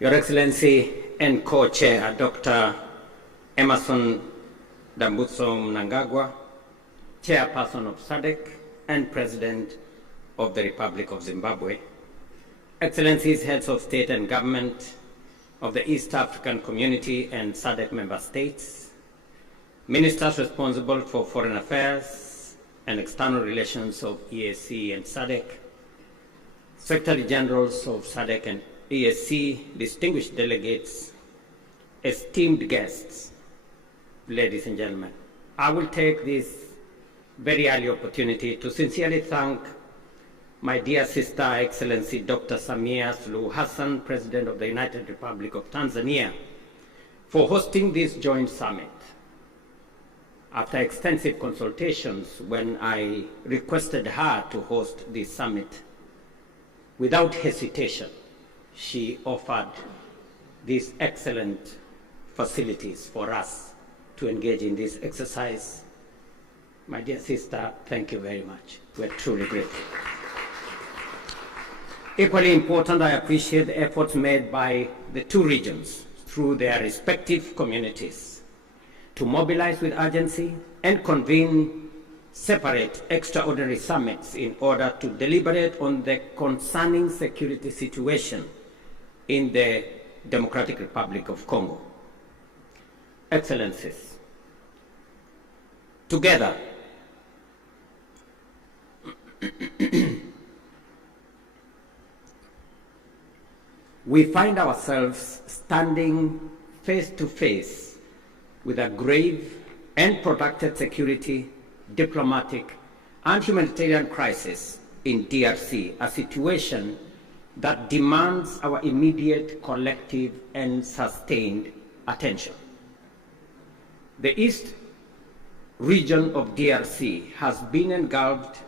Your Excellency and Co-Chair Dr. Emerson Dambuso Mnangagwa, Chairperson of SADC and President of the Republic of Zimbabwe, Excellencies, Heads of State and Government of the East African Community and SADC member states, Ministers responsible for Foreign Affairs and External Relations of EAC and SADC, Secretary Generals of SADC and EAC, distinguished delegates, esteemed guests, ladies and gentlemen, I will take this very early opportunity to sincerely thank my dear sister, Excellency Dr. Samia Suluhu Hassan, President of the United Republic of Tanzania, for hosting this joint summit. After extensive consultations, when I requested her to host this summit, without hesitation, she offered these excellent facilities for us to engage in this exercise. My dear sister, thank you very much. We're truly grateful. Equally important, I appreciate the efforts made by the two regions through their respective communities to mobilize with urgency and convene separate extraordinary summits in order to deliberate on the concerning security situation in the Democratic Republic of Congo. Excellencies, together, we find ourselves standing face to face with a grave and protracted security, diplomatic, and humanitarian crisis in DRC, a situation that demands our immediate, collective, and sustained attention. The East region of DRC has been engulfed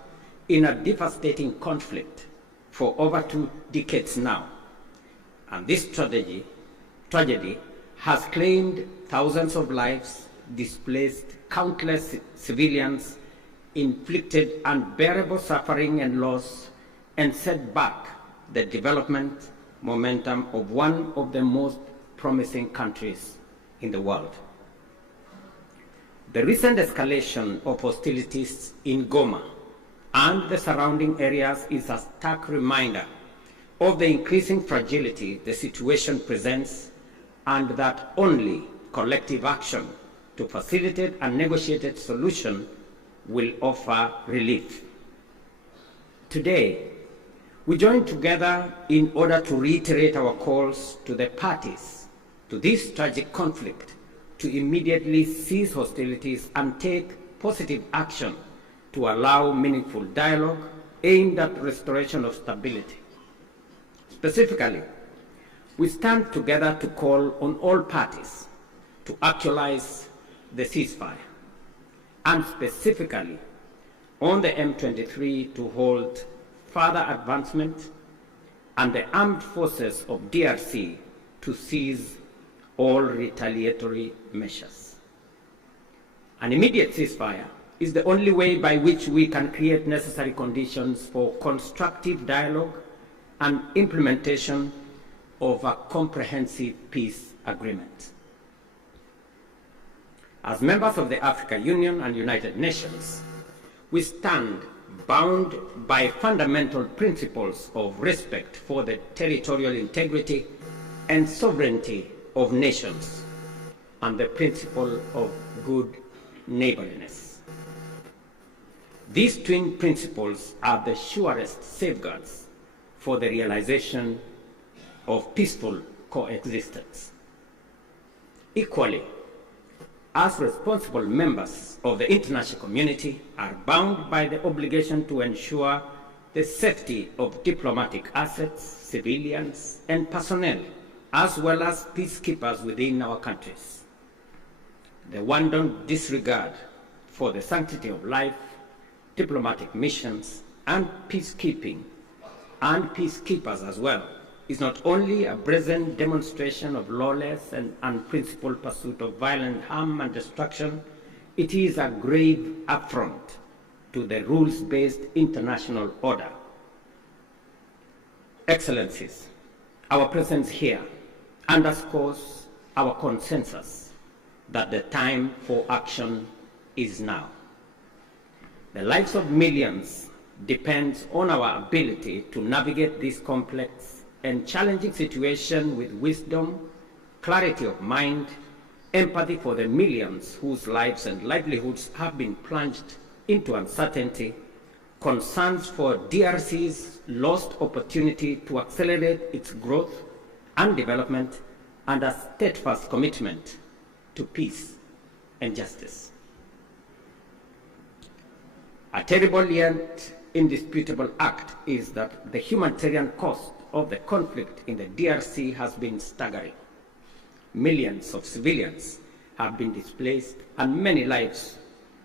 in a devastating conflict for over 2 decades now, and this tragedy has claimed thousands of lives, displaced countless civilians, inflicted unbearable suffering and loss, and set back the development momentum of one of the most promising countries in the world. The recent escalation of hostilities in Goma and the surrounding areas is a stark reminder of the increasing fragility the situation presents, and that only collective action to facilitate a negotiated solution will offer relief. Today, we join together in order to reiterate our calls to the parties to this tragic conflict to immediately cease hostilities and take positive action to allow meaningful dialogue aimed at restoration of stability. Specifically, we stand together to call on all parties to actualize the ceasefire, and specifically on the M23 to hold further advancement, and the armed forces of DRC to cease all retaliatory measures. An immediate ceasefire is the only way by which we can create necessary conditions for constructive dialogue and implementation of a comprehensive peace agreement. As members of the African Union and United Nations, we stand bound by fundamental principles of respect for the territorial integrity and sovereignty of nations and the principle of good neighborliness. These twin principles are the surest safeguards for the realization of peaceful coexistence. Equally, as responsible members of the international community are bound by the obligation to ensure the safety of diplomatic assets, civilians, and personnel, as well as peacekeepers within our countries. The wanton disregard for the sanctity of life, diplomatic missions, and peacekeeping, and peacekeepers as well, is not only a brazen demonstration of lawless and unprincipled pursuit of violent harm and destruction, it is a grave affront to the rules-based international order. Excellencies, our presence here underscores our consensus that the time for action is now. The lives of millions depends on our ability to navigate this complex and challenging situation with wisdom, clarity of mind, empathy for the millions whose lives and livelihoods have been plunged into uncertainty, concerns for DRC's lost opportunity to accelerate its growth and development, and a steadfast commitment to peace and justice. A terrible yet indisputable act is that the humanitarian cost of the conflict in the DRC has been staggering. Millions of civilians have been displaced and many lives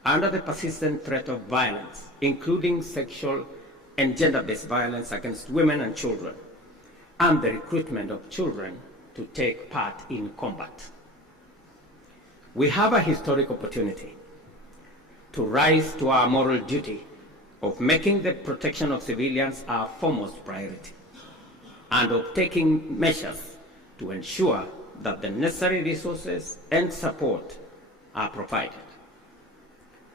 under the persistent threat of violence, including sexual and gender-based violence against women and children, and the recruitment of children to take part in combat. We have a historic opportunity to rise to our moral duty of making the protection of civilians our foremost priority, and of taking measures to ensure that the necessary resources and support are provided.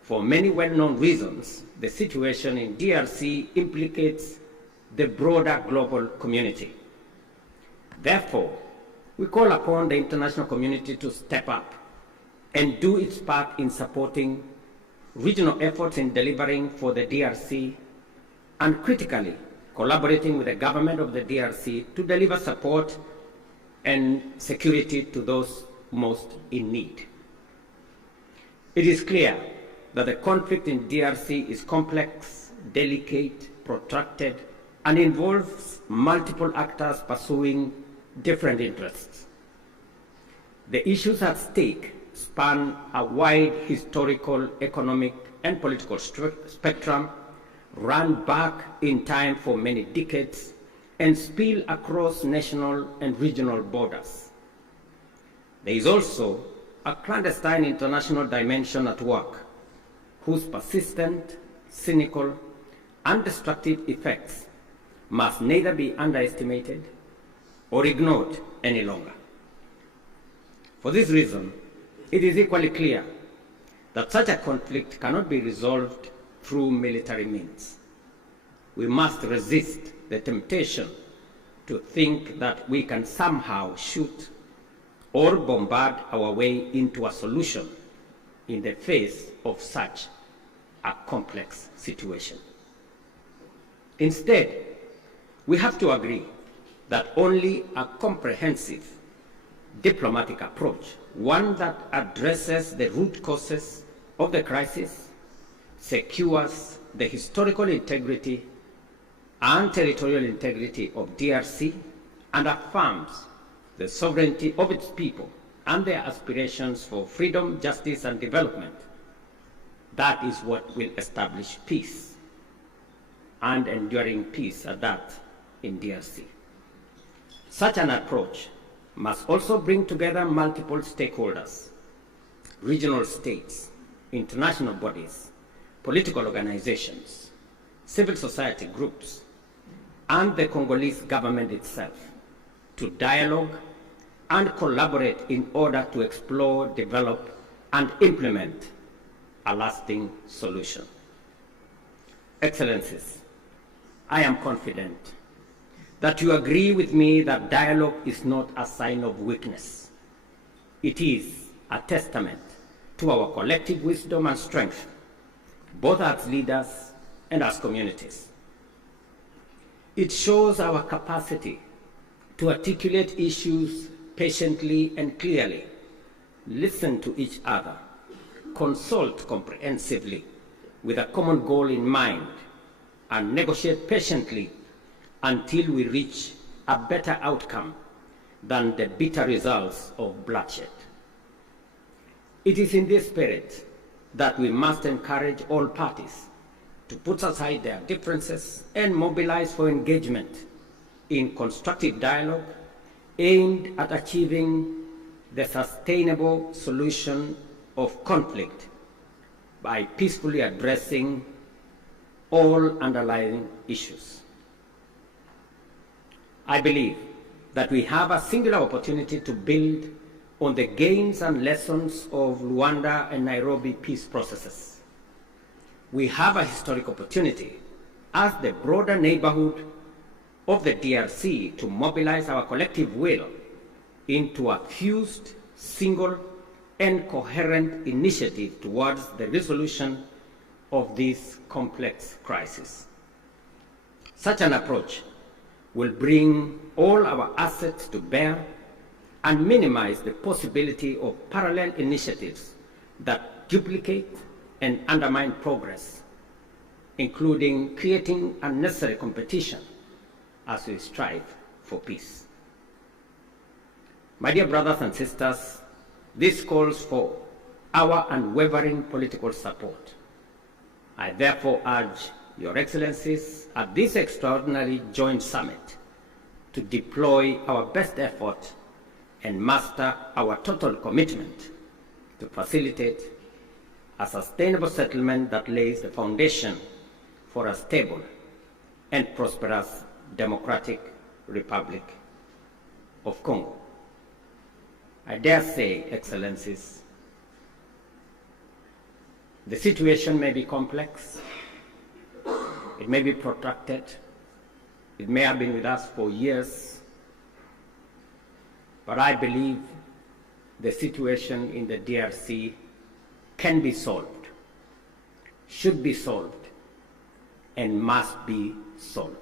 For many well-known reasons, the situation in DRC implicates the broader global community. Therefore, we call upon the international community to step up and do its part in supporting regional efforts in delivering for the DRC, and critically collaborating with the government of the DRC to deliver support and security to those most in need. It is clear that the conflict in DRC is complex, delicate, protracted, and involves multiple actors pursuing different interests. The issues at stake span a wide historical, economic, and political spectrum, run back in time for many decades, and spill across national and regional borders. There is also a clandestine international dimension at work, whose persistent, cynical, and destructive effects must neither be underestimated or ignored any longer. For this reason, it is equally clear that such a conflict cannot be resolved through military means. We must resist the temptation to think that we can somehow shoot or bombard our way into a solution in the face of such a complex situation. Instead, we have to agree that only a comprehensive diplomatic approach, one that addresses the root causes of the crisis, secures the historical integrity and territorial integrity of DRC, and affirms the sovereignty of its people and their aspirations for freedom, justice, and development. That is what will establish peace, and enduring peace at that, in DRC. Such an approach must also bring together multiple stakeholders, regional states, international bodies, political organizations, civil society groups, and the Congolese government itself, to dialogue and collaborate in order to explore, develop, and implement a lasting solution. Excellencies, I am confident that you agree with me that dialogue is not a sign of weakness. It is a testament to our collective wisdom and strength, both as leaders and as communities. It shows our capacity to articulate issues patiently and clearly, listen to each other, consult comprehensively with a common goal in mind, and negotiate patiently until we reach a better outcome than the bitter results of bloodshed. It is in this spirit that we must encourage all parties to put aside their differences and mobilize for engagement in constructive dialogue aimed at achieving the sustainable solution of conflict by peacefully addressing all underlying issues. I believe that we have a singular opportunity to build on the gains and lessons of Luanda and Nairobi peace processes. We have a historic opportunity as the broader neighborhood of the DRC to mobilize our collective will into a fused, single, and coherent initiative towards the resolution of this complex crisis. Such an approach will bring all our assets to bear and minimize the possibility of parallel initiatives that duplicate and undermine progress, including creating unnecessary competition as we strive for peace. My dear brothers and sisters, this calls for our unwavering political support. I therefore urge Your Excellencies at this extraordinary joint summit to deploy our best effort and muster our total commitment to facilitate a sustainable settlement that lays the foundation for a stable and prosperous Democratic Republic of Congo. I dare say, Excellencies, the situation may be complex, it may be protracted, it may have been with us for years, but I believe the situation in the DRC can be solved, should be solved, and must be solved.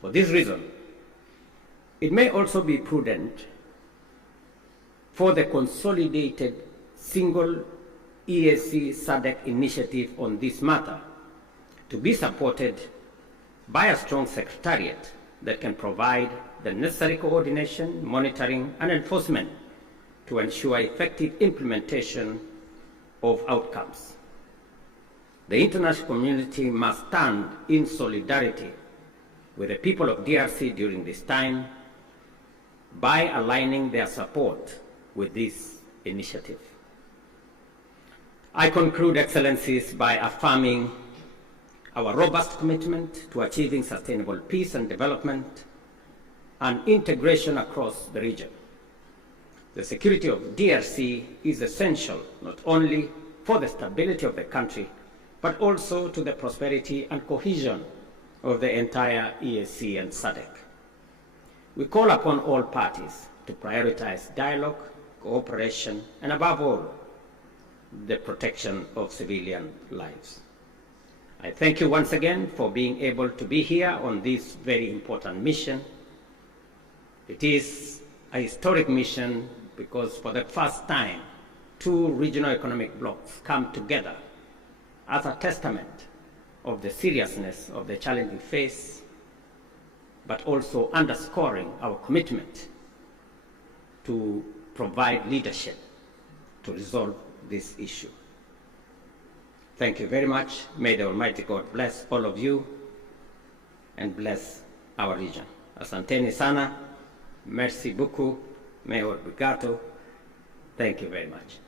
For this reason, it may also be prudent for the consolidated single EAC SADC initiative on this matter to be supported by a strong secretariat that can provide the necessary coordination, monitoring, and enforcement to ensure effective implementation of outcomes. The international community must stand in solidarity with the people of DRC during this time by aligning their support with this initiative. I conclude, Excellencies, by affirming our robust commitment to achieving sustainable peace and development and integration across the region. The security of DRC is essential not only for the stability of the country, but also to the prosperity and cohesion of the entire EAC and SADC. We call upon all parties to prioritize dialogue, cooperation, and above all, the protection of civilian lives. I thank you once again for being able to be here on this very important mission. It is a historic mission because for the first time, two regional economic blocs come together as a testament of the seriousness of the challenge we face, but also underscoring our commitment to provide leadership to resolve this issue. Thank you very much. May the Almighty God bless all of you and bless our region. Asanteni sana. Merci beaucoup. Mayor Brigato. Thank you very much.